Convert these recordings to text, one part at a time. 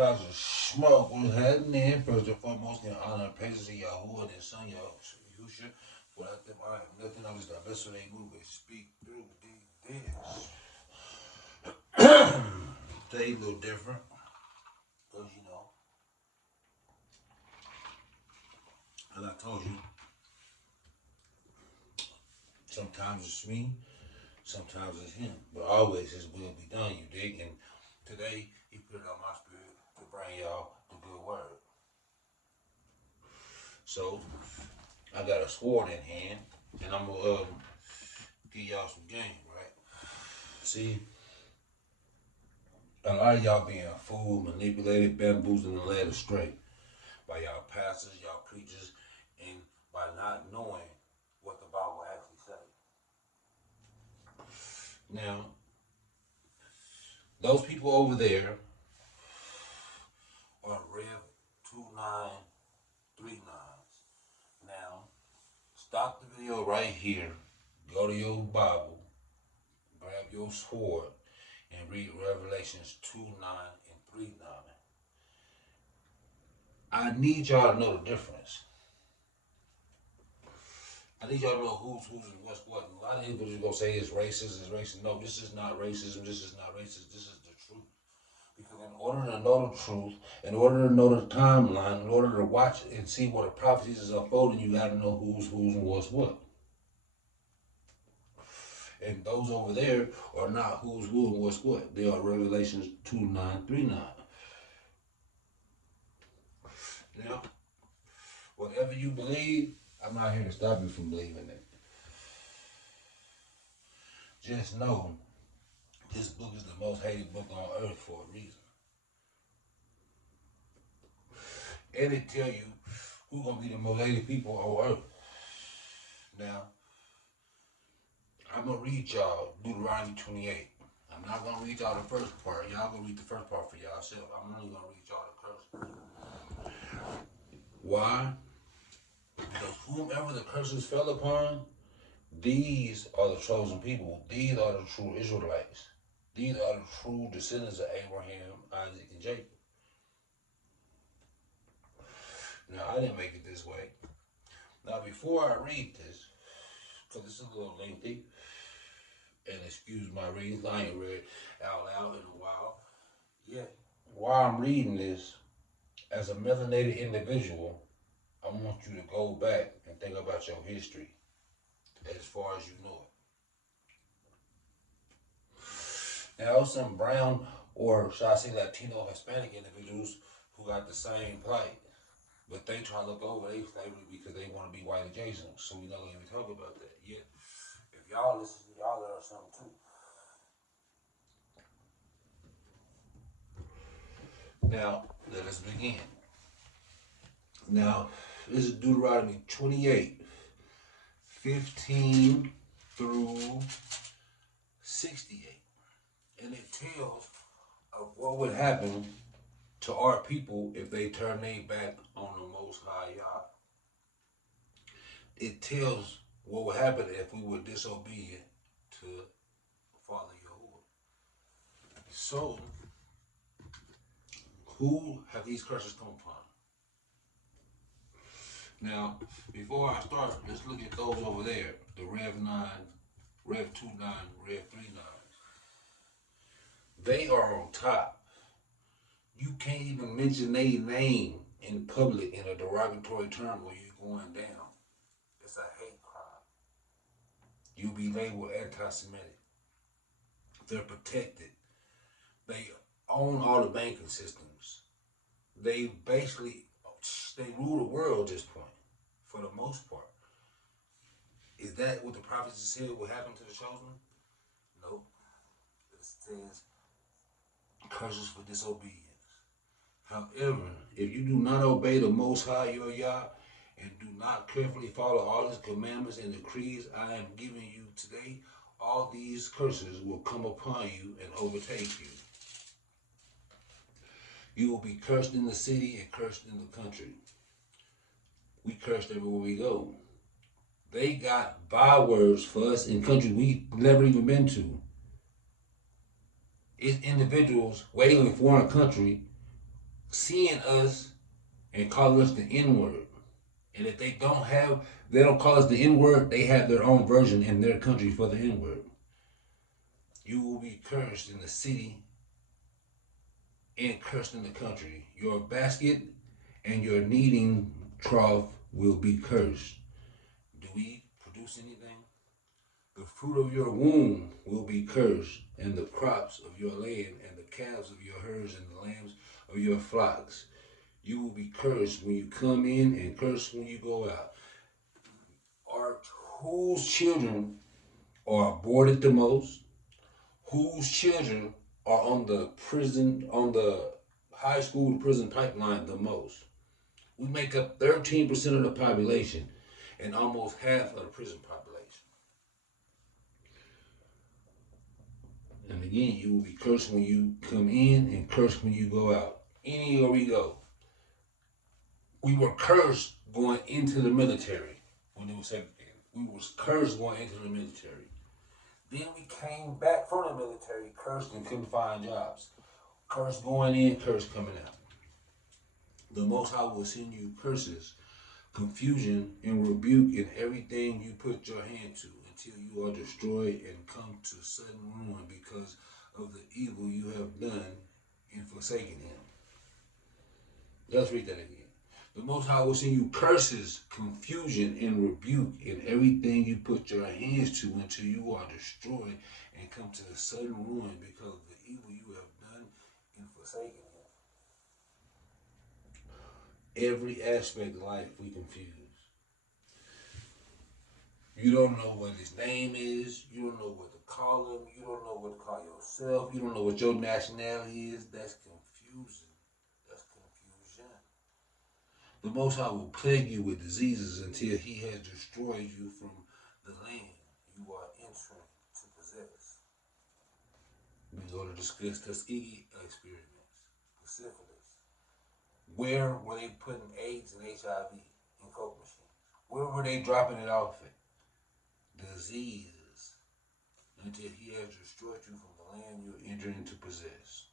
clouds of smoke was heading in. First and foremost, in honor and praises of Yahuwah and his son Yahusha. Without them, I am nothing. I'm just the vessel they move and speak through these dead. Today a little different. Because, as I told you, sometimes it's me, sometimes it's him. But always his will be done, you dig? And today, he put it on my spirit to bring y'all the good word. So, I got a sword in hand, and I'm going to give y'all some game, right? See, a lot of y'all being fooled, manipulated, bamboozled, and led astray by y'all pastors, y'all preachers, and by not knowing what the Bible actually says. Now, those people over there are Rev 2939. Now, stop the video right here. Go to your Bible, grab your sword, and read Revelations 2:9 and 3:9. I need y'all to know the difference. I need y'all to know who's and what's what. And a lot of people just gonna say it's racist. No, this is not racism. This is not racist. This is the truth. Because in order to know the truth, in order to know the timeline, in order to watch and see what the prophecies is unfolding, you got to know who's and what's what. And those over there are not who's who and what's what. They are Revelations 2:9-3:9. Now, whatever you believe, I'm not here to stop you from believing it. Just know this book is the most hated book on earth for a reason. And it tell you who's gonna be the most hated people on earth. Now, I'm gonna read y'all Deuteronomy 28. I'm not gonna read y'all the first part. Y'all gonna read the first part for y'allself. I'm only gonna read y'all the curse. Why? Because whomever the curses fell upon, these are the chosen people. These are the true Israelites. These are the true descendants of Abraham, Isaac, and Jacob. Now, I didn't make it this way. Now, before I read this, because this is a little lengthy, and excuse my reading, I ain't read out loud in a while. Yet, while I'm reading this, as a melanated individual, I want you to go back and think about your history as far as you know it. Now, some brown, or should I say Latino, Hispanic individuals who got the same plight, but they try to look over their slavery because they want to be white adjacent. So we're not going to even talk about that yet. If y'all listen, y'all learn something too. Now, let us begin. Now, this is Deuteronomy 28, 15 through 68. And it tells of what would happen to our people if they turn their back on the Most High Yah. It tells what would happen if we were disobedient to Father Yahuwah. So, who have these curses come upon? Now, before I start, let's look at those over there. The Rev 9, Rev 2:9, Rev 3:9. They are on top. You can't even mention their name in public in a derogatory term or you're going down. It's a hate crime. You'll be labeled anti-Semitic. They're protected. They own all the banking systems. They rule the world at this point, for the most part. Is that what the prophets said would happen to the chosen? Nope. It says curses for disobedience. However, if you do not obey the Most High your Yah and do not carefully follow all his commandments and decrees I am giving you today, all these curses will come upon you and overtake you. You will be cursed in the city and cursed in the country. We cursed everywhere we go. They got bywords for us in countries we never even been to. It's individuals waiting in a foreign country seeing us and calling us the N word. And if they don't call us the N word, they have their own version in their country for the N word. You will be cursed in the city and cursed in the country. Your basket and your kneading trough will be cursed. Do we produce anything? The fruit of your womb will be cursed, and the crops of your land, and the calves of your herds, and the lambs of your flocks. You will be cursed when you come in, and cursed when you go out. Are whose children are aborted the most? Whose children are on the high school to prison pipeline the most? We make up 13% of the population and almost half of the prison population. And again, you will be cursed when you come in and cursed when you go out. Anywhere we go. We were cursed going into the military when it was segregated. We was cursed going into the military. Then we came back from the military cursed and couldn't find jobs. Cursed going in, cursed coming out. The Most High will send you curses, confusion, and rebuke in everything you put your hand to until you are destroyed and come to sudden ruin because of the evil you have done in forsaking him. Let's read that again. The Most High will send you curses, confusion, and rebuke in everything you put your hands to until you are destroyed and come to the sudden ruin because of the evil you have done in forsaking him. Every aspect of life we confuse. You don't know what his name is. You don't know what to call him. You don't know what to call yourself. You don't know what your nationality is. That's confusing. That's confusion. The Most High will plague you with diseases until he has destroyed you from the land you are entering to possess. We're going to discuss Tuskegee experiments, the syphilis. Where were they putting AIDS and HIV in coke machines? Where were they dropping it off at? Diseases until he has destroyed you from the land you're entering to possess.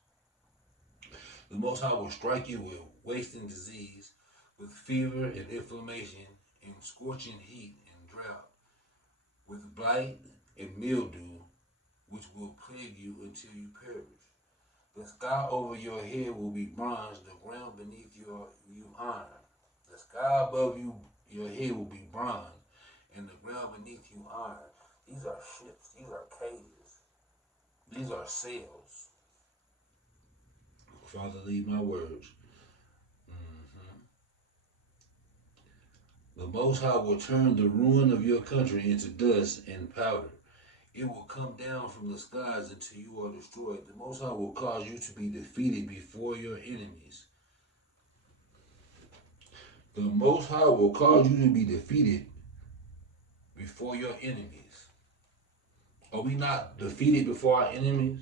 The Most High will strike you with wasting disease, with fever and inflammation, and scorching heat and drought, with blight and mildew, which will plague you until you perish. The sky over your head will be bronze, the ground beneath you iron. The sky above your head will be bronze, and the ground beneath you iron. These are ships. These are cages. These are sails. Father, lead my words. The Most High will turn the ruin of your country into dust and powder. It will come down from the skies until you are destroyed. The Most High will cause you to be defeated before your enemies. The Most High will cause you to be defeated before your enemies. Are we not defeated before our enemies?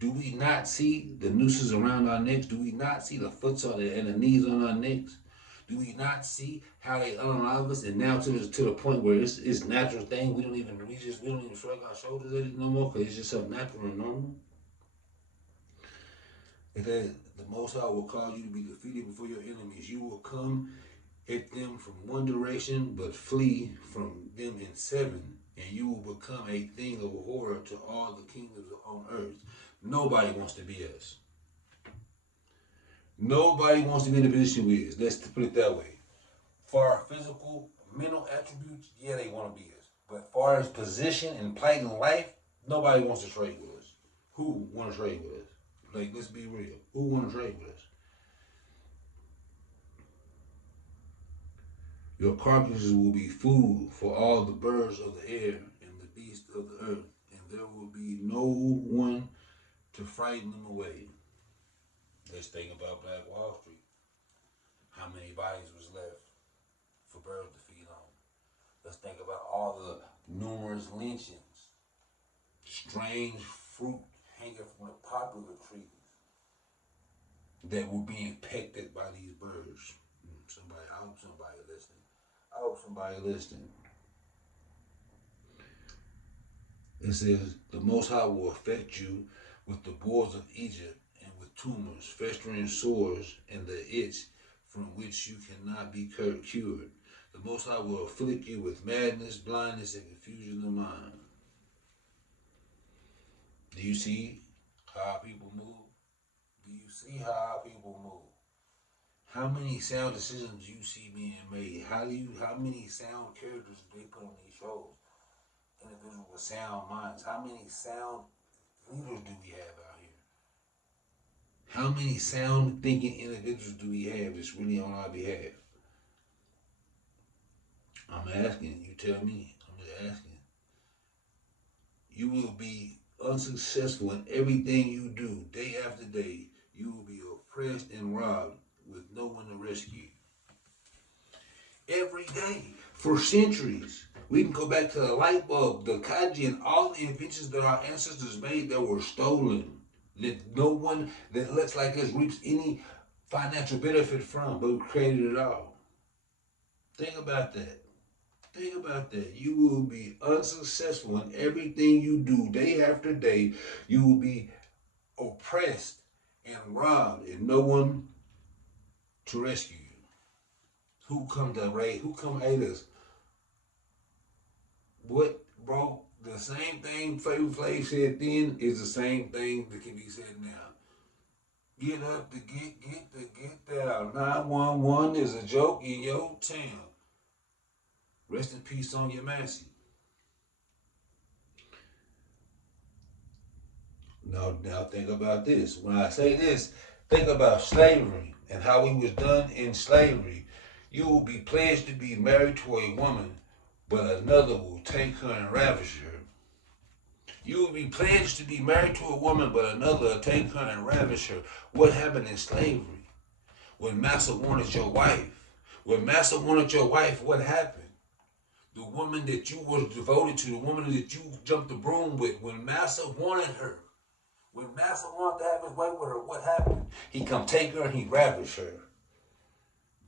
Do we not see the nooses around our necks? Do we not see the foots and the knees on our necks? Do we not see how they unalive us? And now to the point where it's natural thing. We don't even shrug our shoulders at it no more because it's just so natural and normal. It says the Most High will cause you to be defeated before your enemies. You will come at them from one direction, but flee from them in seven, and you will become a thing of horror to all the kingdoms on earth. Nobody wants to be us. Nobody wants to be in the position we is. Let's put it that way. For our physical, mental attributes, yeah, they want to be us. But far as position and plight in life, nobody wants to trade with us. Who want to trade with us? Like, let's be real. Who want to trade with us? Your carcasses will be food for all the birds of the air and the beasts of the earth, and there will be no one to frighten them away. Let's think about Black Wall Street. How many bodies was left for birds to feed on? Let's think about all the numerous lynchings, strange fruit hanging from the poplar trees that were being pecked at by these birds. I hope somebody listening. It says the Most High will affect you with the bulls of Egypt and with tumors, festering sores, and the itch from which you cannot be cured. The Most High will afflict you with madness, blindness, and confusion of mind. Do you see how people move? Do you see how people move? How many sound decisions do you see being made? How many sound characters do they put on these shows? Individuals with sound minds. How many sound leaders do we have out here? How many sound thinking individuals do we have that's really on our behalf? I'm asking, you tell me. I'm just asking. You will be unsuccessful in everything you do, day after day. You will be oppressed and robbed with no one to rescue you. Every day, for centuries. We can go back to the light bulb, the kaji, and all the inventions that our ancestors made that were stolen. That no one that looks like us reaps any financial benefit from, but we created it all. Think about that. Think about that. You will be unsuccessful in everything you do day after day. You will be oppressed and robbed and no one to rescue you. Who come to raid? Who come aid us? What, bro? The same thing Flavor Flav said then is the same thing that can be said now. Get up to get down. 911 is a joke in your town. Rest in peace, Sonya Massey. Now think about this. When I say this, think about slavery and how we was done in slavery. You will be pledged to be married to a woman, but another will take her and ravish her. You will be pledged to be married to a woman, but another will take her and ravish her. What happened in slavery? When Master wanted your wife. When Master wanted your wife, what happened? The woman that you were devoted to, the woman that you jumped the broom with, when Master wanted her, when Master wanted to have his way with her, what happened? He come take her and he ravish her.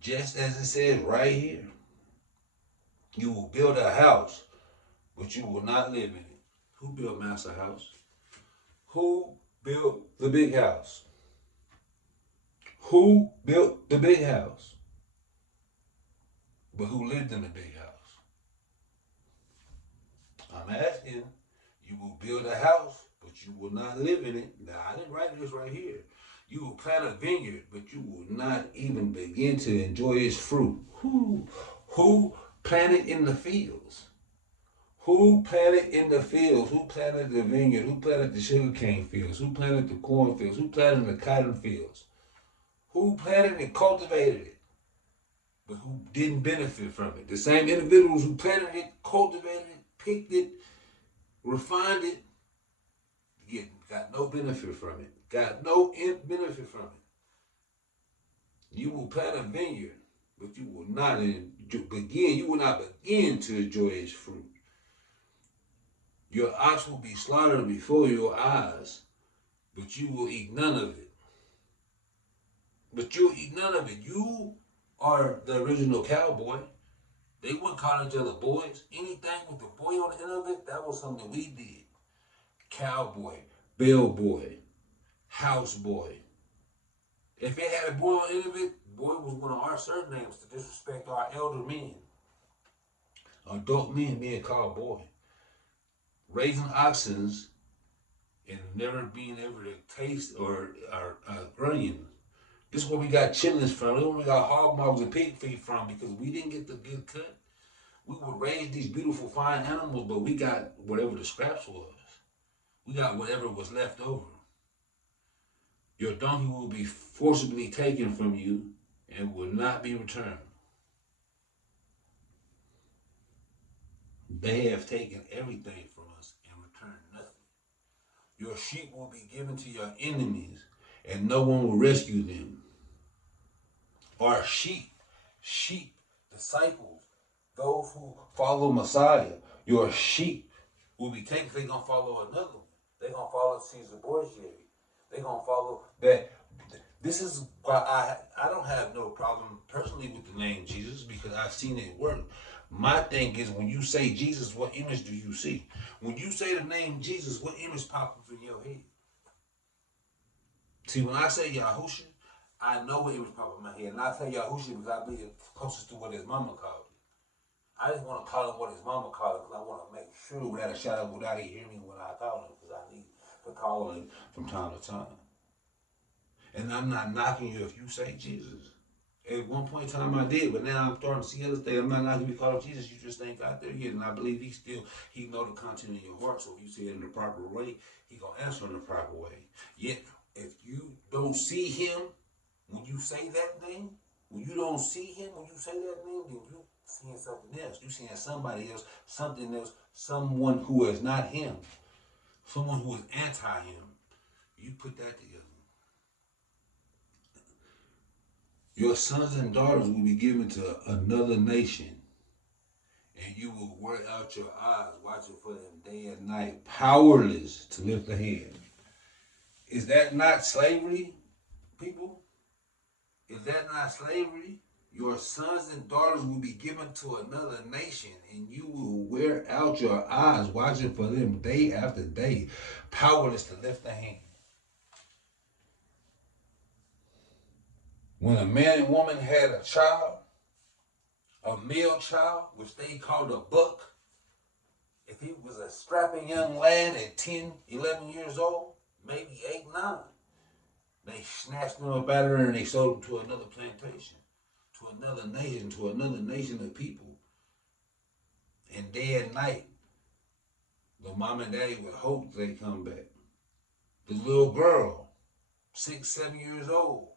Just as it says right here. You will build a house, but you will not live in it. Who built Master house? Who built the big house? Who built the big house? But who lived in the big house? I'm asking, you will build a house, but you will not live in it. Now, I didn't write this right here. You will plant a vineyard, but you will not even begin to enjoy its fruit. Who planted in the fields? Who planted in the fields? Who planted the vineyard? Who planted the sugarcane fields? Who planted the corn fields? Who planted the cotton fields? Who planted and cultivated it, but who didn't benefit from it? The same individuals who planted it, cultivated it, picked it, refined it, got no benefit from it. Got no benefit from it. You will plant a vineyard, but you will not begin to enjoy its fruit. Your ox will be slaughtered before your eyes, but you will eat none of it. But you'll eat none of it. You are the original cowboy. They wouldn't call each other boys. Anything with the boy on the end of it, that was something we did. Cowboy, bellboy, houseboy. If it had a boy on the end of it, boy was one of our surnames to disrespect our elder men. Adult men being called boy. Raising oxen and never being able to taste or grunions. This is where we got chitlins from. This is where we got hog maws and pig feet from, because we didn't get the good cut. We would raise these beautiful, fine animals, but we got whatever the scraps was. We got whatever was left over. Your donkey will be forcibly taken from you and will not be returned. They have taken everything from us and returned nothing. Your sheep will be given to your enemies, and no one will rescue them. Our sheep, disciples, those who follow Messiah, your sheep will be taken. They're going to follow another one. They're going to follow Caesar Borgia. They're going to follow that. This is why I don't have no problem personally with the name Jesus, because I've seen it work. My thing is, when you say Jesus, what image do you see? When you say the name Jesus, what image pops up in your head? See, when I say Yahusha, I know what image pop in my head. And I say Yahusha because I believe it's closest to what his mama called it. I just want to call him what his mama called it because I want to make sure without a shadow without he hear me when I call him because I need to call him from time to time. And I'm not knocking you if you say Jesus. At one point in time I did, but now I'm starting to see other things. I'm not knocking you call him Jesus. You just ain't got there yet. And I believe he know the content in your heart. So if you say it in the proper way, he gonna answer in the proper way. Yet if you don't see him when you say that thing, when you don't see him when you say that thing, then you seeing something else. You seeing somebody else, something else, someone who is not him, someone who is anti him. You put that together. Your sons and daughters will be given to another nation, and you will wear out your eyes watching for them day and night, powerless to lift a hand. Is that not slavery, people? Is that not slavery? Your sons and daughters will be given to another nation, and you will wear out your eyes watching for them day after day, powerless to lift a hand. When a man and woman had a child, a male child, which they called a buck, if he was a strapping young lad at 10, 11 years old, maybe 8, 9, they snatched him up out of there and they sold him to another plantation, to another nation of people. And day and night, the mom and daddy would hope they come back. The little girl, 6, 7 years old,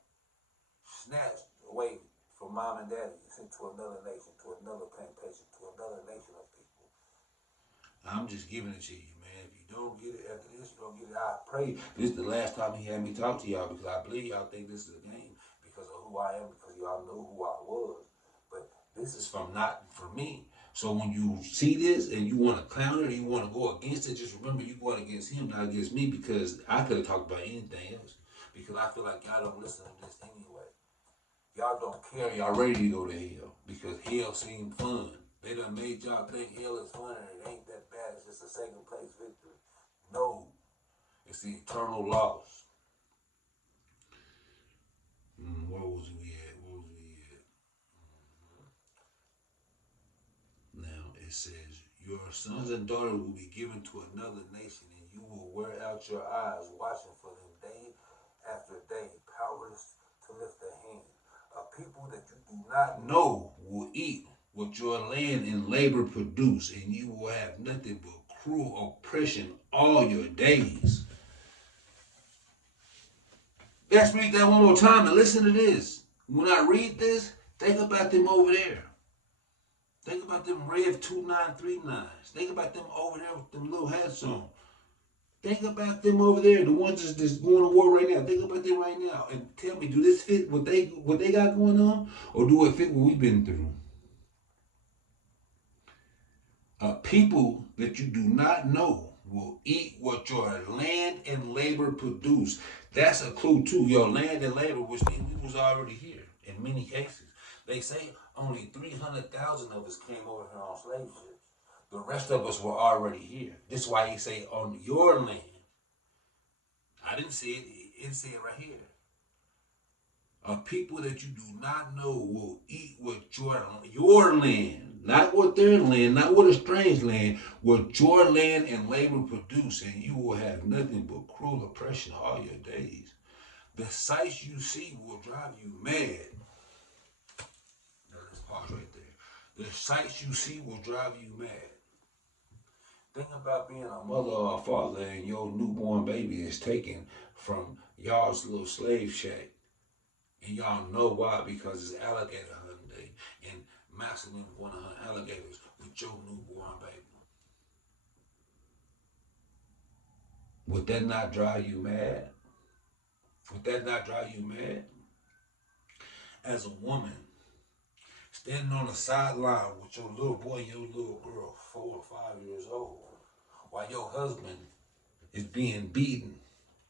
snatched away from mom and daddy, sent to another nation, to another plantation, to another nation of people. I'm just giving it to you, man. If you don't get it after this, you don't get it. I pray this is the last time he had me talk to y'all because I believe y'all think this is a game because of who I am, because y'all know who I was. But this is not for me. So when you see this and you want to clown it or you want to go against it, just remember you're going against him, not against me, because I could have talked about anything else. Because I feel like y'all don't listen to this anyway. Y'all don't care. Y'all ready to go to hell because hell seems fun. They done made y'all think hell is fun and it ain't that bad. It's just a second place victory. No, it's the eternal loss. Where was we at? Now it says, your sons and daughters will be given to another nation, and you will wear out your eyes watching for them day after day, powerless to lift a hand. A people that you do not know will eat what your land and labor produce, and you will have nothing but cruel oppression all your days. Let's read that one more time and listen to this. When I read this, think about them over there. Think about them Rev 2939s. Think about them over there with them little hats on. Think about them over there, the ones that's going to war right now. Think about them right now and tell me, do this fit what they got going on, or do it fit what we've been through? A people that you do not know will eat what your land and labor produce. That's a clue too. Your land and labor, which means we was already here in many cases. They say only 300,000 of us came over here on slave ships. The rest of us were already here. This is why he say on your land. I didn't see it. It said right here. A people that you do not know will eat what your land, not what their land, not what a strange land, what your land and labor produce, and you will have nothing but cruel oppression all your days. The sights you see will drive you mad. Now let's pause right there. The sights you see will drive you mad. Think about being a mother or a father and your newborn baby is taken from y'all's little slave shack. And y'all know why, because it's alligator hunting day and Maxine want to hunt alligators with your newborn baby. Would that not drive you mad? Would that not drive you mad? As a woman, standing on the sideline with your little boy and your little girl, 4 or 5 years old, while your husband is being beaten,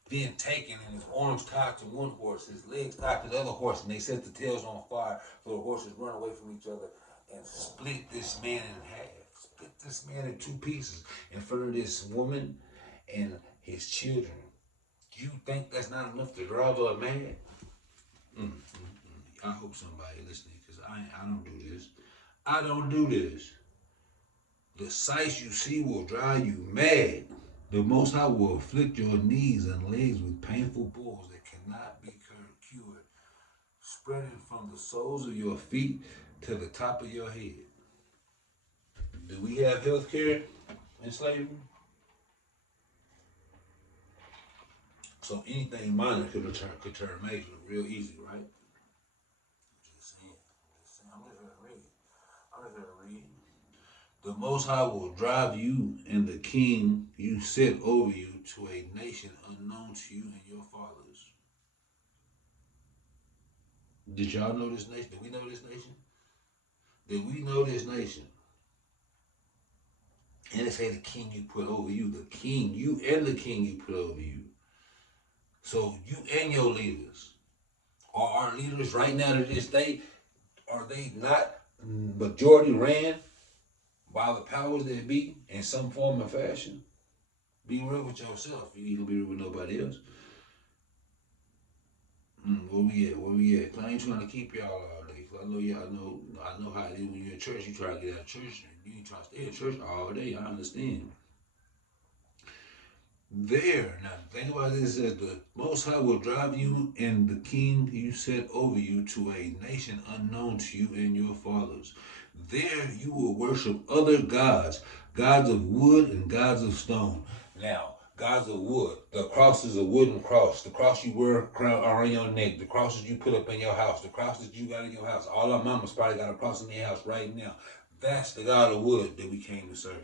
being taken, and his arms tied to one horse, his legs tied to the other horse, and they set the tails on fire so the horses run away from each other and split this man in half. Split this man in 2 pieces in front of this woman and his children. You think that's not enough to drive her mad? I hope somebody listening, because I don't do this. I don't do this. The sights you see will drive you mad. The Most High will afflict your knees and legs with painful bores that cannot be cured, spreading from the soles of your feet to the top of your head. Do we have health care in slavery? So anything minor could turn major real easy, right? Just saying. Just saying. I'm just gonna read. I'm just gonna read. The Most High will drive you and the king you set over you to a nation unknown to you and your fathers. Did y'all know this nation? Did we know this nation? Did we know this nation? And it say the king you put over you. The king, you and the king you put over you. So you and your leaders. Are our leaders right now to this day, are they not majority ran by the powers that be in some form or fashion? Be real with yourself. You need to be real with nobody else. Where we at? Where we at? I ain't trying to keep y'all all day. I know y'all know. I know how it is when you're in church. You try to get out of church. You ain't trying to stay in church all day. I understand. There, now think about this: as the Most High will drive you and the king you set over you to a nation unknown to you and your fathers. There you will worship other gods, gods of wood and gods of stone. Now, gods of wood. The cross is a wooden cross. The cross you wear around your neck. The crosses you put up in your house. The crosses you got in your house. All our mamas probably got a cross in their house right now. That's the God of wood that we came to serve.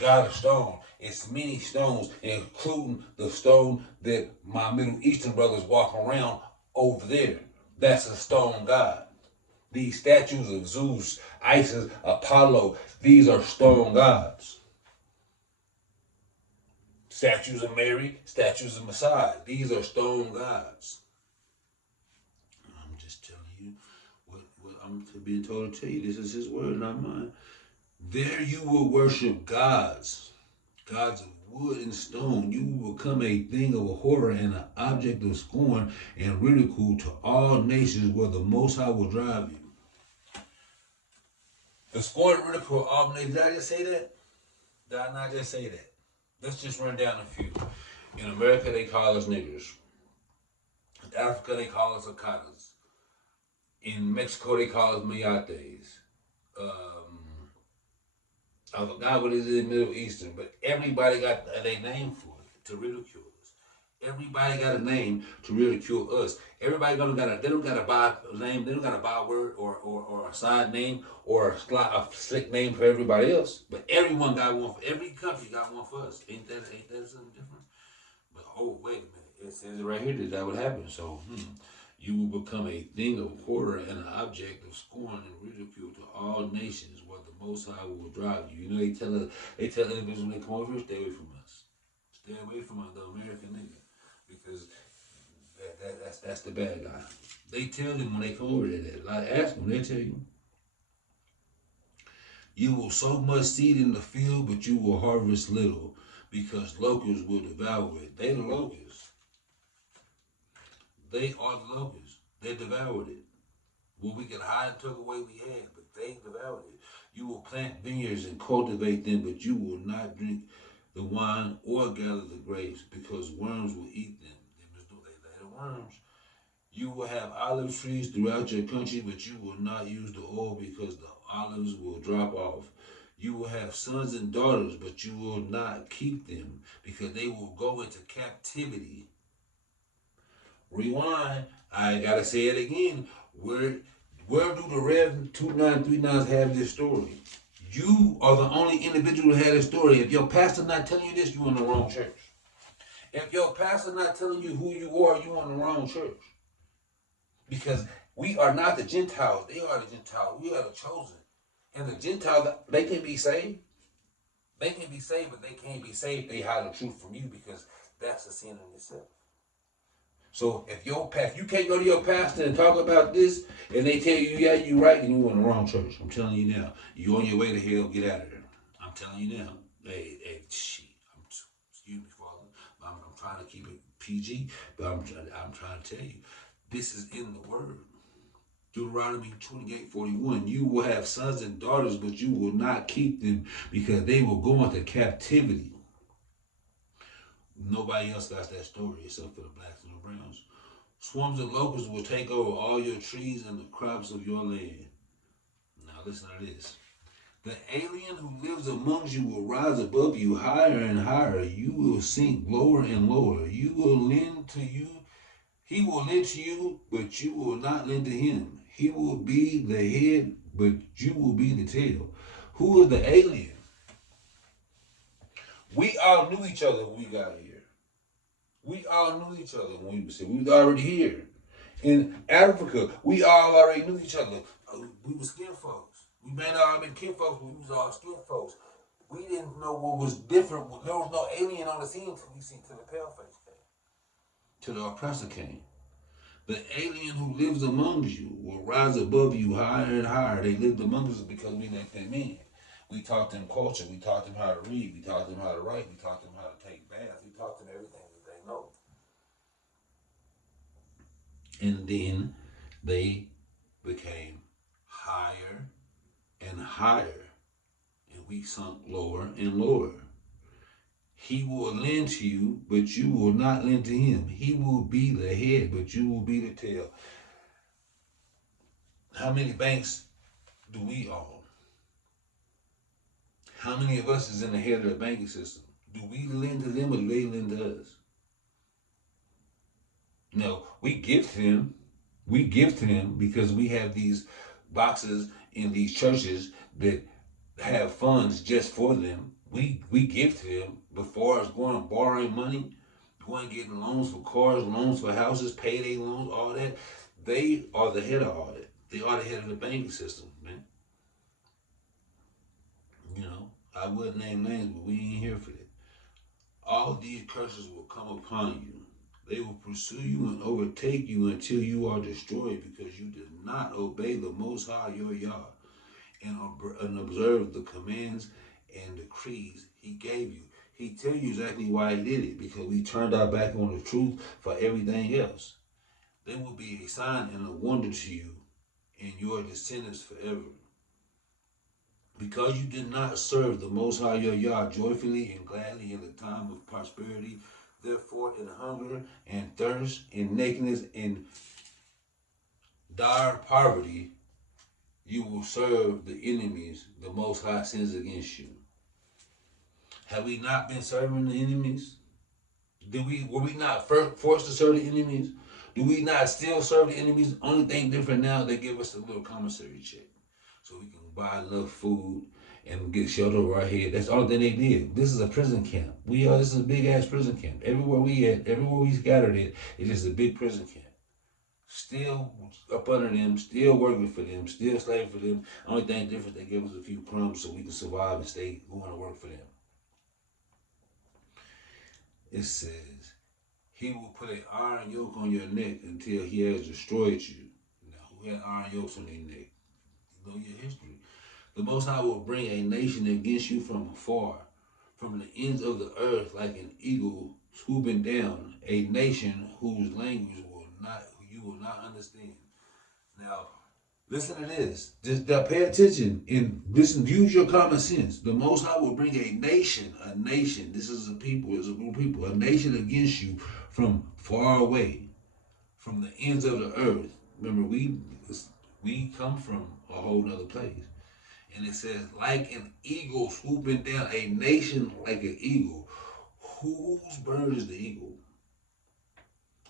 God of stone. It's many stones, including the stone that my Middle Eastern brothers walk around over there. That's a stone god. These statues of Zeus, Isis, Apollo, these are stone gods. Statues of Mary, statues of Messiah, these are stone gods. I'm just telling you what I'm being told to tell you. This is his word, not mine. There you will worship gods, gods of wood and stone. You will become a thing of horror and an object of scorn and ridicule to all nations where the Most High will drive you. The scorn and ridicule of all nations. Did I just say that? Did I not just say that? Let's just run down a few. In America, they call us niggers. In Africa, they call us Akatas. In Mexico, they call us Mayates. I forgot what it is in the Middle Eastern, but everybody got a name for it to ridicule us. Everybody got a name to ridicule us. Everybody they don't gotta buy a name, they don't gotta buy a word or a side name or a slick name for everybody else. But everyone got one for every country got one for us. Ain't that something different? But oh wait a minute. It says it right here that would happen. So you will become a thing of horror and an object of scorn and ridicule to all nations where the Most High will drive you. You know, they tell individuals when they come over here, stay away from us. Stay away from the American nigga. Because that's the bad guy. They tell them when they come over there that. Like, ask them, they tell you. You will sow much seed in the field, but you will harvest little, because locusts will devour it. They the locusts. They are the locusts. They devoured it. What we could hide and took away we had, but they devoured it. You will plant vineyards and cultivate them, but you will not drink the wine or gather the grapes, because worms will eat them. They the worms. You will have olive trees throughout your country, but you will not use the oil, because the olives will drop off. You will have sons and daughters, but you will not keep them, because they will go into captivity. Rewind. I gotta say it again. Where do the Rev 2939s have this story? You are the only individual who had this story. If your pastor not telling you this, you in the wrong church. If your pastor not telling you who you are, you in the wrong church. Because we are not the Gentiles. They are the Gentiles. We are the chosen. And the Gentiles, they can be saved. They can be saved, but they can't be saved. They hide the truth from you, because that's a sin in itself. So if you can't go to your pastor and talk about this, and they tell you, yeah, you're right, then you're in the wrong church. I'm telling you now. You on your way to hell, get out of there. I'm telling you now. Hey, shit. Excuse me, Father. trying to keep it PG, but I'm trying to tell you, this is in the word. Deuteronomy 28:41. You will have sons and daughters, but you will not keep them because they will go into captivity. Nobody else got that story except for the blacks and the browns. Swarms of locusts will take over all your trees and the crops of your land. Now listen to this. The alien who lives amongst you will rise above you higher and higher. You will sink lower and lower. He will lend to you, but you will not lend to him. He will be the head, but you will be the tail. Who is the alien? We all knew each other when we got here. We all knew each other when we was already here. In Africa, we all already knew each other. We were skin folks. We may not have been kin folks, but we was all skin folks. We didn't know what was different. There was no alien on the scene until the pale face came. Till the oppressor came. The alien who lives among you will rise above you higher and higher. They lived among us because we let them in. We taught them culture. We taught them how to read. We taught them how to write. We taught them how to take baths. We taught them everything that they know. And then they became higher and higher. And we sunk lower and lower. He will lend to you, but you will not lend to him. He will be the head, but you will be the tail. How many banks do we own? How many of us is in the head of the banking system? Do we lend to them or do they lend to us? No, we give to them. We give to them because we have these boxes in these churches that have funds just for them. We give to them before us going and borrowing money, going and getting loans for cars, loans for houses, payday loans, all that. They are the head of all that. They are the head of the banking system, man. You know, I wouldn't name names, but we ain't here for that. All these curses will come upon you. They will pursue you and overtake you until you are destroyed because you did not obey the Most High your Yah and observe the commands and decrees he gave you. He tell you exactly why he did it because we turned our back on the truth for everything else. They will be a sign and a wonder to you and your descendants forever. Because you did not serve the Most High your Yah joyfully and gladly in the time of prosperity, therefore in hunger and thirst, in nakedness and dire poverty, you will serve the enemies the Most High sends against you. Have we not been serving the enemies? Were we not forced to serve the enemies? Do we not still serve the enemies? The only thing different now, they give us a little commissary check so we can buy enough food and get shelter over our head. That's the only thing they did. This is a prison camp. This is a big ass prison camp. Everywhere we scattered it, it's just a big prison camp. Still up under them, still working for them, still slaving for them. Only thing different, they give us a few crumbs so we can survive and stay going to work for them. It says, he will put an iron yoke on your neck until he has destroyed you. Now, who had iron yokes on their neck? You know your history. The Most High will bring a nation against you from afar, from the ends of the earth like an eagle swooping down, a nation whose language you will not understand. Now, listen to this. Just pay attention and listen. Use your common sense. The Most High will bring a nation. This is a people. It's a group of people. A nation against you from far away, from the ends of the earth. Remember, we come from a whole nother place. And it says, like an eagle swooping down, a nation like an eagle. Whose bird is the eagle?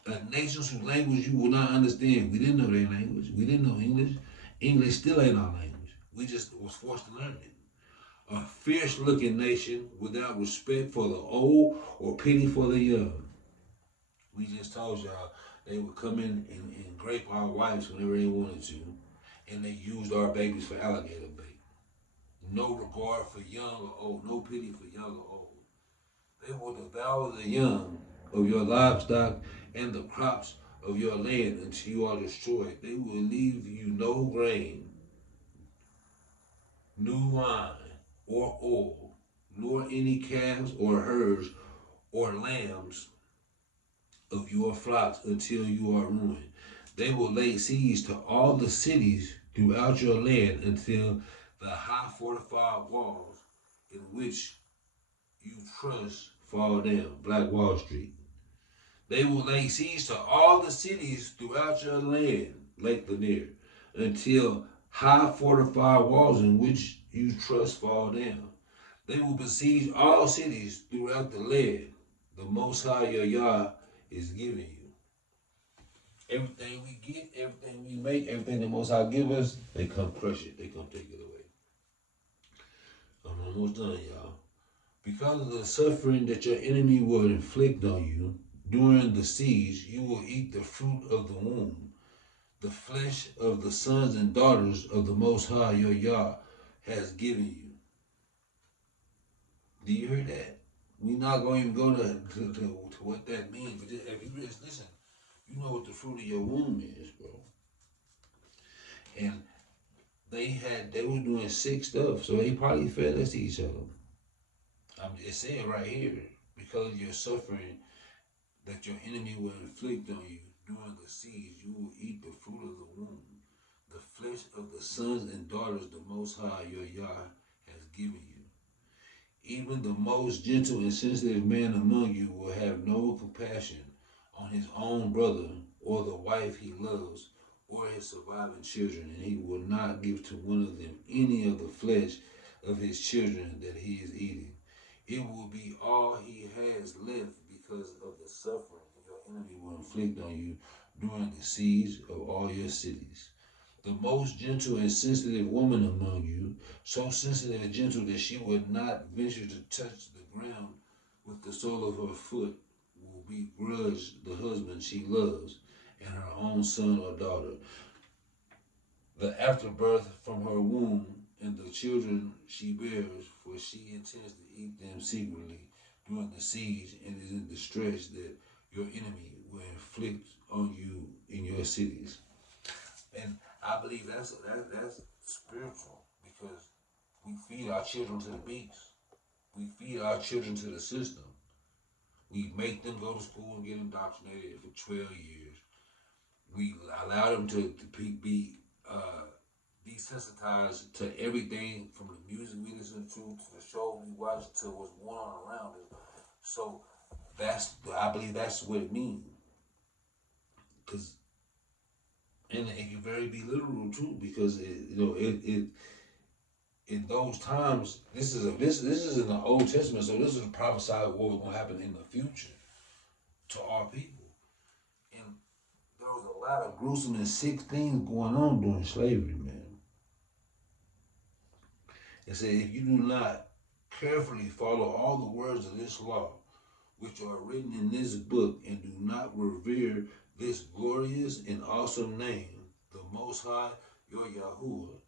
A nation whose language you will not understand. We didn't know their language. We didn't know English. English still ain't our language. We just was forced to learn it. A fierce-looking nation without respect for the old or pity for the young. We just told y'all they would come in and grape our wives whenever they wanted to, and they used our babies for alligator bait. No regard for young or old, no pity for young or old. They will devour the young of your livestock and the crops of your land until you are destroyed. They will leave you no grain, new wine, or oil, nor any calves or herds or lambs of your flocks until you are ruined. They will lay siege to all the cities throughout your land until the high fortified walls in which you trust fall down. Black Wall Street. They will lay siege to all the cities throughout your land, Lake Lanier, until high fortified walls in which you trust fall down. They will besiege all cities throughout the land the Most High your Yah is giving you. Everything we get, everything we make, everything the Most High give us, they come crush it. They come take it away. I'm almost done, y'all. Because of the suffering that your enemy will inflict on you during the siege, you will eat the fruit of the womb, the flesh of the sons and daughters of the Most High your Yah has given you. Do you hear that? We're not going to even go to what that means, but just, if you just listen, you know what the fruit of your womb is, bro. And they were doing sick stuff, so they probably fed us to each other. It's saying right here, because of your suffering that your enemy will inflict on you during the siege, you will eat the fruit of the womb, the flesh of the sons and daughters the Most High your Yah has given you. Even the most gentle and sensitive man among you will have no compassion on his own brother or the wife he loves or his surviving children, and he will not give to one of them any of the flesh of his children that he is eating. It will be all he has left because of the suffering your enemy will inflict on you during the siege of all your cities. The most gentle and sensitive woman among you, so sensitive and gentle that she would not venture to touch the ground with the sole of her foot, will begrudge the husband she loves and her own son or daughter, the afterbirth from her womb, and the children she bears, for she intends to eat them secretly during the siege and is in distress that your enemy will inflict on you in your cities. And I believe that's spiritual, because we feed our children to the beast. We feed our children to the system. We make them go to school and get indoctrinated for 12 years. We allow them to be desensitized to everything, from the music we listen to the show we watch to what's going on around us. So I believe that's what it means. Because and it can very be literal too, because in those times, this is in the Old Testament, so this is prophesied what was going to happen in the future to our people. And there was a lot of gruesome and sick things going on during slavery, man. It said, if you do not carefully follow all the words of this law, which are written in this book, and do not revere this glorious and awesome name, the Most High, your Yahuwah,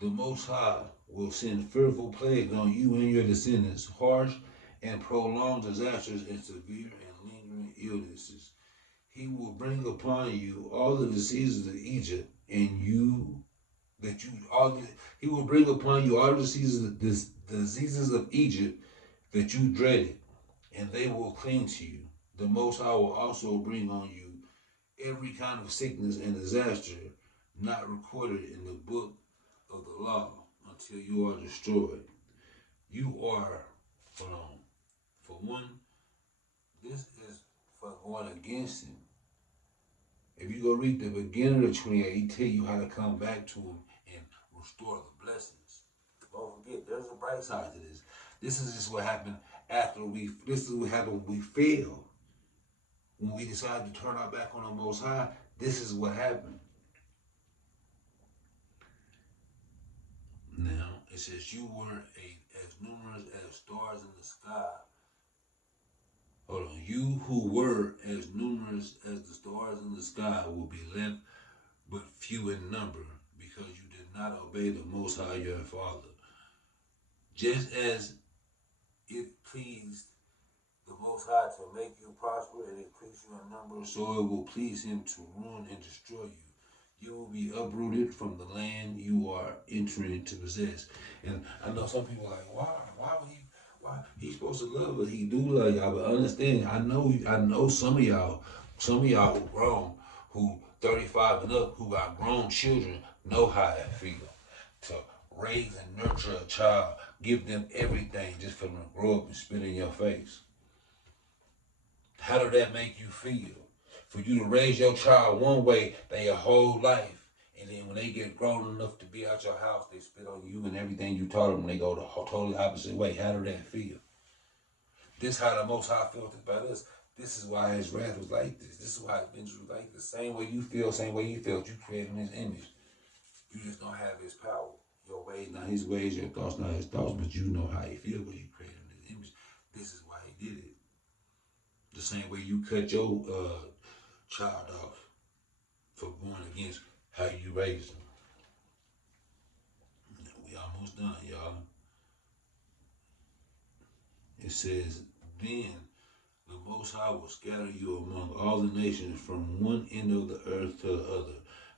the Most High will send fearful plagues on you and your descendants, harsh and prolonged disasters, and severe and lingering illnesses. He will bring upon you all the diseases of Egypt, and he will bring upon you all the diseases of Egypt that you dreaded, and they will cling to you. The Most High will also bring on you every kind of sickness and disaster not recorded in the book of the law until you are destroyed. You are, hold on, for one, this is for going against him. If you go read the beginning of 28, he tell you how to come back to him and restore the blessings. Don't forget, there's a bright side to this. This is just what happened this is what happened when we fail. When we decide to turn our back on the Most High, this is what happened. Now, it says, you were as numerous as stars in the sky. Hold on. You who were as numerous as the stars in the sky will be left but few in number, because you did not obey the Most High your Father. Just as it pleased the Most High to make you prosper and increase you in number, so it will please him to ruin and destroy you. You will be uprooted from the land you are entering to possess. And I know some people are like, why He's supposed to love us. He do love y'all, but understand. I know some of y'all who grown, who 35 and up, who got grown children, know how that feel to raise and nurture a child, give them everything just for them to grow up and spit in your face. How does that make you feel? For you to raise your child one way their whole life, and then when they get grown enough to be out your house, they spit on you and everything you taught them. When they go the totally opposite way, how does that feel? This how the Most High felt about us. This is why His wrath was like this. This is why His vengeance was like this. Same way you feel, same way He felt. You created His image. You just don't have His power. Your ways not His ways. Your thoughts not His thoughts. But you know how He feel when you created His image. This is why He did it. The same way you cut your child off for going against how you raised them. We almost done, y'all. It says, then the Most High will scatter you among all the nations from one end of the earth to the other.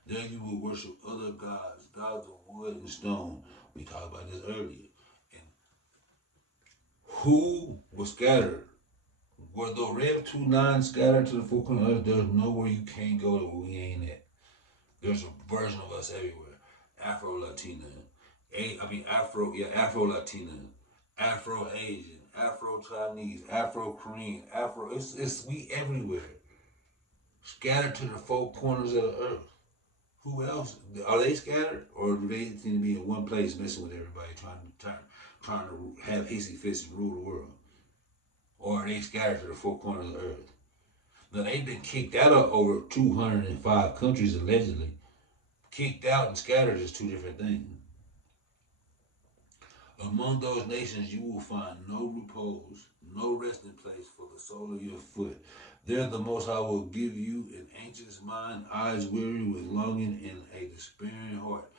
There you will worship other gods, gods of wood and stone. We talked about this earlier. And who was scattered? Were the Rev 29 scattered to the four corners of the earth? There's nowhere you can't go that we ain't at. There's a version of us everywhere. Afro-Latina. Afro-Latina. Afro-Asian. Afro-Chinese. Afro-Korean. It's we everywhere. Scattered to the four corners of the earth. Who else? Are they scattered? Or do they seem to be in one place messing with everybody, trying to have hissy fits and rule the world? Or are they scattered to the four corners of the earth? Now, they've been kicked out of over 205 countries, allegedly. Kicked out and scattered is two different things. Among those nations you will find no repose, no resting place for the sole of your foot. There the Most High will give you an anxious mind, eyes weary with longing, and a despairing heart.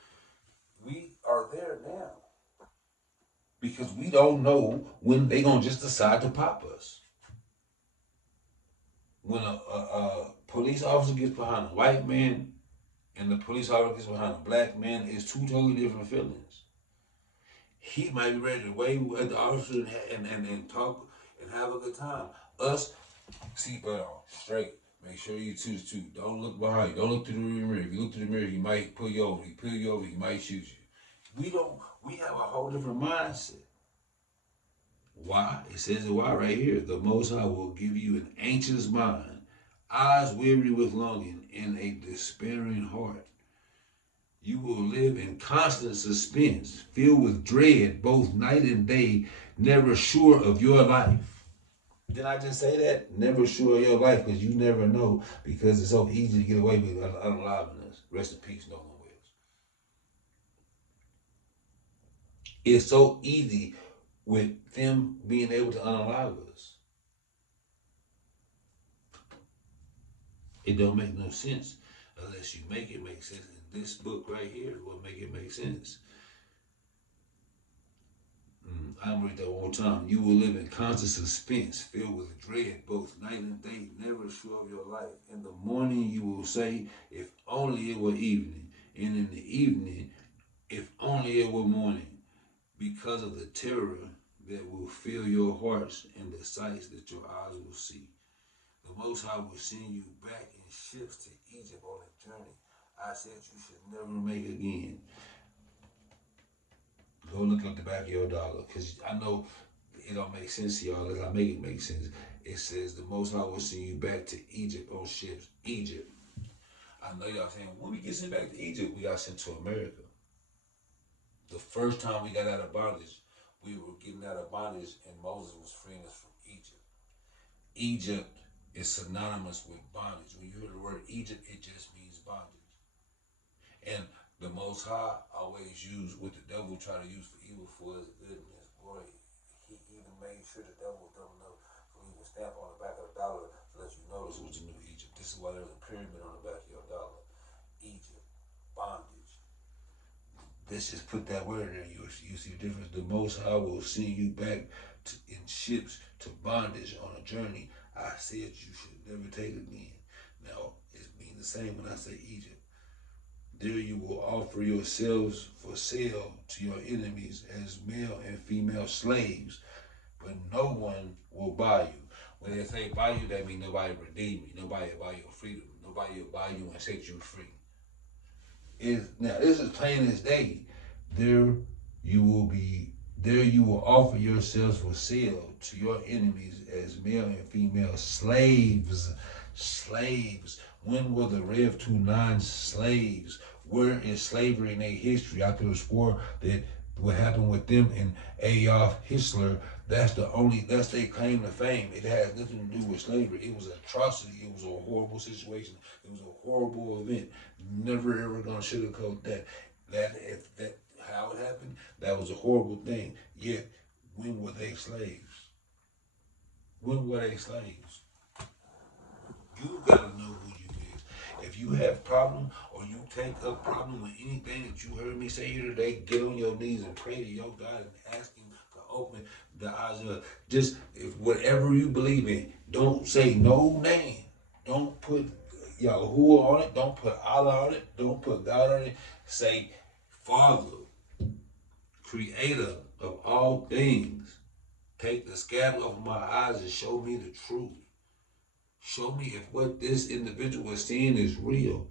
We are there now. Because we don't know when they going to just decide to pop us. When a police officer gets behind a white man and the police officer gets behind a black man, it's two totally different feelings. He might be ready to wave at the officer and talk and have a good time. Us, seatbelt on, straight. Make sure you choose to. Don't look behind you. Don't look through the mirror. If you look through the mirror, he might pull you over. He pull you over, he might shoot you. We have a whole different mindset. Why? It says it why right here. The Most High will give you an anxious mind, eyes weary with longing, and a despairing heart. You will live in constant suspense, filled with dread both night and day, never sure of your life. Did I just say that? Never sure of your life, because you never know, because it's so easy to get away with unaliving us. Rest in peace, Nolan Wills. It's so easy with them being able to unalive us. It don't make no sense unless you make it make sense. And this book right here will make it make sense. I'm read that one more time. You will live in constant suspense, filled with dread, both night and day, never sure of your life. In the morning you will say, if only it were evening. And in the evening, if only it were morning. Because of the terror that will fill your hearts and the sights that your eyes will see. The Most High will send you back in ships to Egypt on a journey I said you should never make again. Go look at the back of your dollar, because I know it don't make sense to y'all. As I make it make sense. It says the Most High will send you back to Egypt on ships. Egypt. I know y'all saying, when we get sent back to Egypt, we got sent to America. The first time we got out of bondage, we were getting out of bondage, and Moses was freeing us from Egypt. Egypt is synonymous with bondage. When you hear the word Egypt, it just means bondage. And the Most High always used what the devil tried to use for evil for his goodness. Boy, he even made sure the devil was dumb enough to leave a stamp on the back of the dollar to let you know this was the new Egypt. This is why there's a pyramid on the back of your dollar. Egypt, bondage. Let's just put that word in there. You see the difference. The Most High will send you back in ships to bondage on a journey I said you should never take again. Now, it means the same when I say Egypt. There you will offer yourselves for sale to your enemies as male and female slaves, but no one will buy you. When they say buy you, that means nobody redeem you. Nobody will buy your freedom. Nobody will buy you and set you free. Is now this is plain as day. There you will be. There you will offer yourselves for sale to your enemies as male and female slaves. Slaves. When were the Rev 29 slaves? Where is slavery in their history? I could have swore that what happened with them and Adolf Hitler, that's their claim to fame. It has nothing to do with slavery. It was an atrocity. It was a horrible situation. It was a horrible event. Never ever gonna sugarcoat that. That how it happened, that was a horrible thing. Yet, when were they slaves? When were they slaves? You gotta know who you is. If you have problem or you take up problem with anything that you heard me say here today, get on your knees and pray to your God and ask Him to open the eyes of just if whatever you believe in. Don't say no name. Don't put Yahuwah on it. Don't put Allah on it. Don't put God on it. Say Father, Creator of all things. Take the scab off my eyes and show me the truth. Show me if what this individual is seeing is real.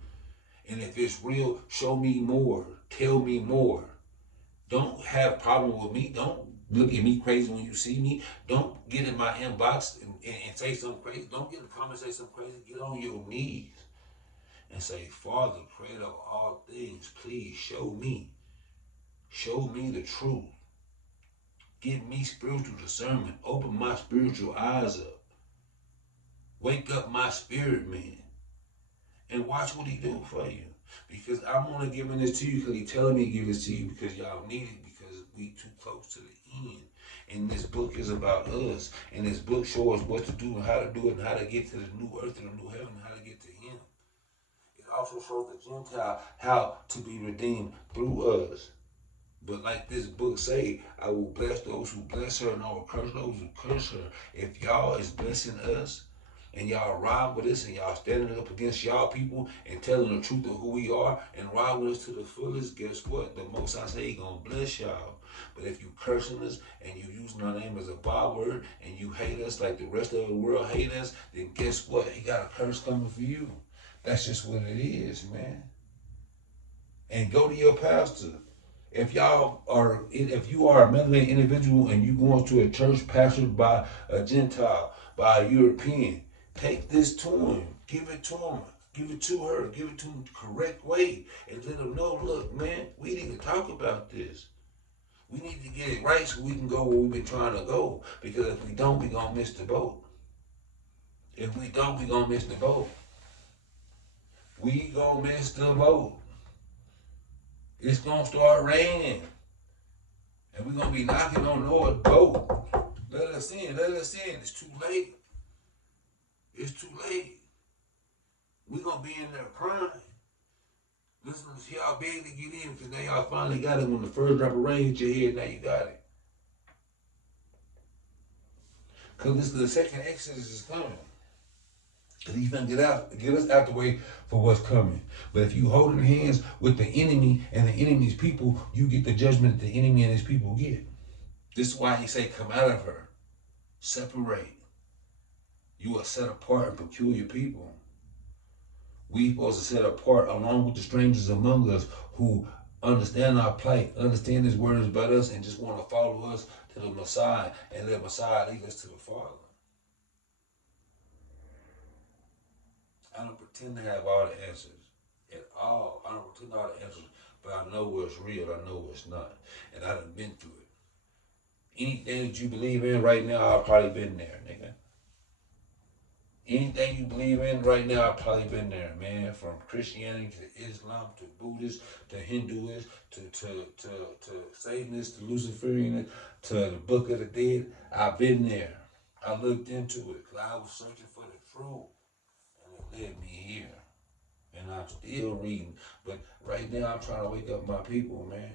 And if it's real, show me more. Tell me more. Don't have problem with me. Don't look at me crazy when you see me. Don't get in my inbox and say something crazy. Don't get in the comments and say something crazy. Get on your knees and say, Father, creator of all things, please show me. Show me the truth. Give me spiritual discernment. Open my spiritual eyes up. Wake up my spirit, man. And watch what he do for you. Because I'm only giving this to you because he's telling me to give this to you because y'all need it because we too close to the end. And this book is about us. And this book shows us what to do and how to do it and how to get to the new earth and the new heaven and how to get to him. It also shows the Gentile how to be redeemed through us. But like this book say, I will bless those who bless her and I will curse those who curse her. If y'all is blessing us and y'all ride with us and y'all standing up against y'all people and telling the truth of who we are and ride with us to the fullest, guess what? The most I say he gonna bless y'all. But if you cursing us and you using our name as a byword and you hate us like the rest of the world hate us, then guess what? He got a curse coming for you. That's just what it is, man. And go to your pastor. If you are a melanated individual and you going to a church pastored by a Gentile, by a European, take this to him, give it to him, give it to her, give it to him the correct way, and let them know, look, man, we need to talk about this. We need to get it right so we can go where we've been trying to go. Because if we don't, we gonna miss the boat. If we don't, we gonna miss the boat. We gonna miss the boat. It's gonna start raining. And we're going to be knocking on Noah's boat. Let us in. Let us in. It's too late. It's too late. We're going to be in there crying. Listen to see how big to get in because now y'all finally got it. When the first drop of rain hit your head, now you got it. Because this is the second Exodus is coming. Because he's going to get us out the way for what's coming. But if you holding hands with the enemy and the enemy's people, you get the judgment that the enemy and his people get. This is why he say, come out of her. Separate. You are set apart and peculiar people. We supposed to set apart along with the strangers among us who understand our plight, understand his words about us, and just want to follow us to the Messiah and let Messiah lead us to the Father. I don't pretend to have all the answers at all. I don't pretend to have all the answers, but I know what's real. I know what's not. And I done been through it. Anything that you believe in right now, I've probably been there, nigga. Anything you believe in right now, I've probably been there, man. From Christianity to Islam to Buddhist to Hinduist to Satanist to Luciferian to the Book of the Dead. I've been there. I looked into it because I was searching for the truth, and it led me here. And I'm still reading, but right now I'm trying to wake up my people, man.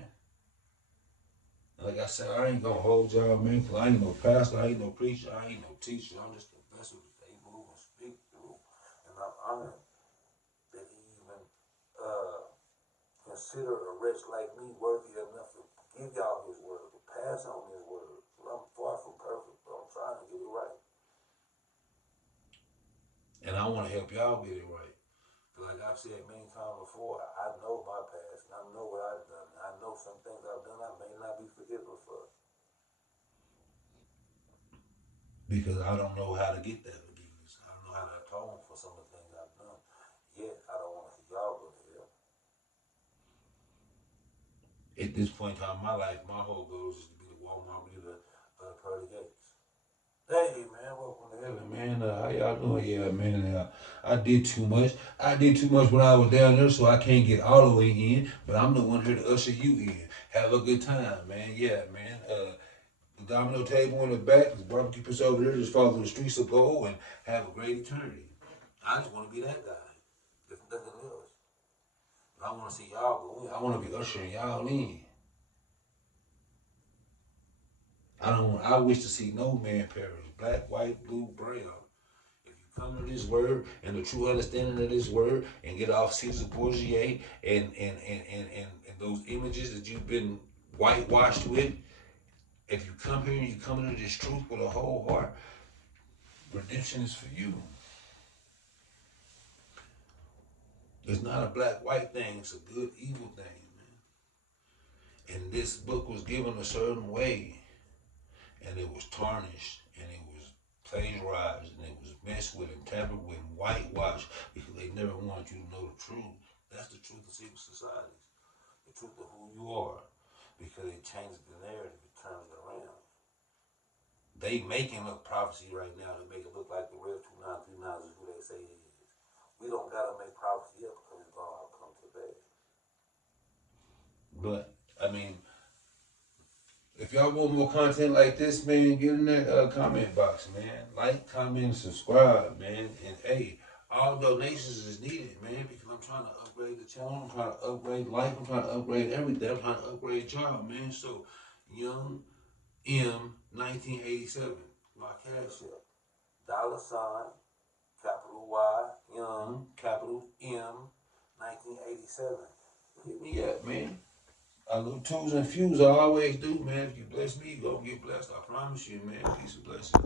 Like I said, I ain't gonna hold y'all, man, because I ain't no pastor, I ain't no preacher, I ain't no teacher. I'm just a vessel that they move and speak through. And I'm honored that he even consider a wretch like me worthy enough to give y'all his word, to pass on his word. I'm far from perfect, bro. I want to help y'all get it right. Like I've said many times before, I know my past, and I know what I've done. I know some things I've done I may not be forgiven for. Because I don't know how to get that forgiveness. I don't know how to atone for some of the things I've done. Yet, I don't want to see y'all go to hell. At this point in time in my life, my whole goal is to be the Walmart leader of the pearly gates. Hey man, welcome to heaven, man. How y'all doing? Yeah, man. I did too much. I did too much when I was down there, so I can't get all the way in. But I'm the one here to usher you in. Have a good time, man. Yeah, man. The domino table in the back, the barbecue pits over there. Just follow the streets of gold and have a great eternity. I just want to be that guy. If nothing else, I want to see y'all go in. I want to be ushering y'all in. I wish to see no man perish, black, white, blue, brown. If you come to this word and the true understanding of this word and get off Caesar Borgia and those images that you've been whitewashed with, if you come here and you come into this truth with a whole heart, redemption is for you. It's not a black-white thing, it's a good-evil thing, man. And this book was given a certain way, and it was tarnished, and it was plagiarized, and it was messed with and tampered with and whitewashed because they never wanted you to know the truth. That's the truth of secret societies, the truth of who you are, because it changes the narrative, it turns it around. They making up prophecy right now to make it look like the real 2939 is who they say it is. We don't gotta make prophecy up because it's gonna all come to pass. But I mean, if y'all want more content like this, man, get in that comment box, man. Like, comment, subscribe, man. And hey, all donations is needed, man, because I'm trying to upgrade the channel. I'm trying to upgrade life. I'm trying to upgrade everything. I'm trying to upgrade y'all, man. So, Young M 1987, my cash app. $, capital Y, Young, capital M 1987. Hit me up, man. A little tools and fuse I always do, man. If you bless me, you gonna get blessed. I promise you, man. Peace and blessings.